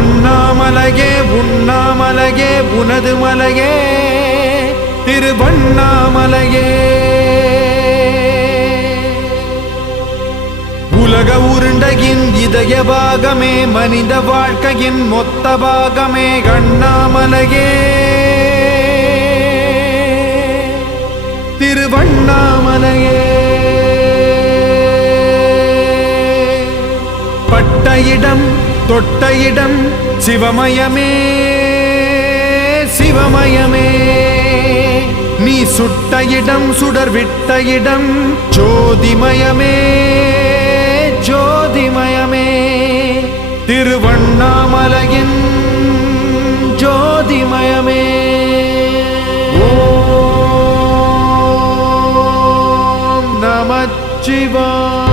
அண்ணாமலையே உண்ணாமலையே உனது மலையே திருவண்ணாமலையே. உலக உருண்டையின் இதய பாகமே மனித வாழ்க்கையின் மொத்த பாகமே அண்ணாமலையே திருவண்ணாமலையே. பட்ட இடம் தொட்ட இடம் சிவமயமே சிவமயமே. நீ சுட்ட இடம் சுடர் விட்ட இடம் ஜோதிமயமே ஜோதிமயமே. திருவண்ணாமலையின் ஜோதிமயமே. ஓம் நமச்சிவாய.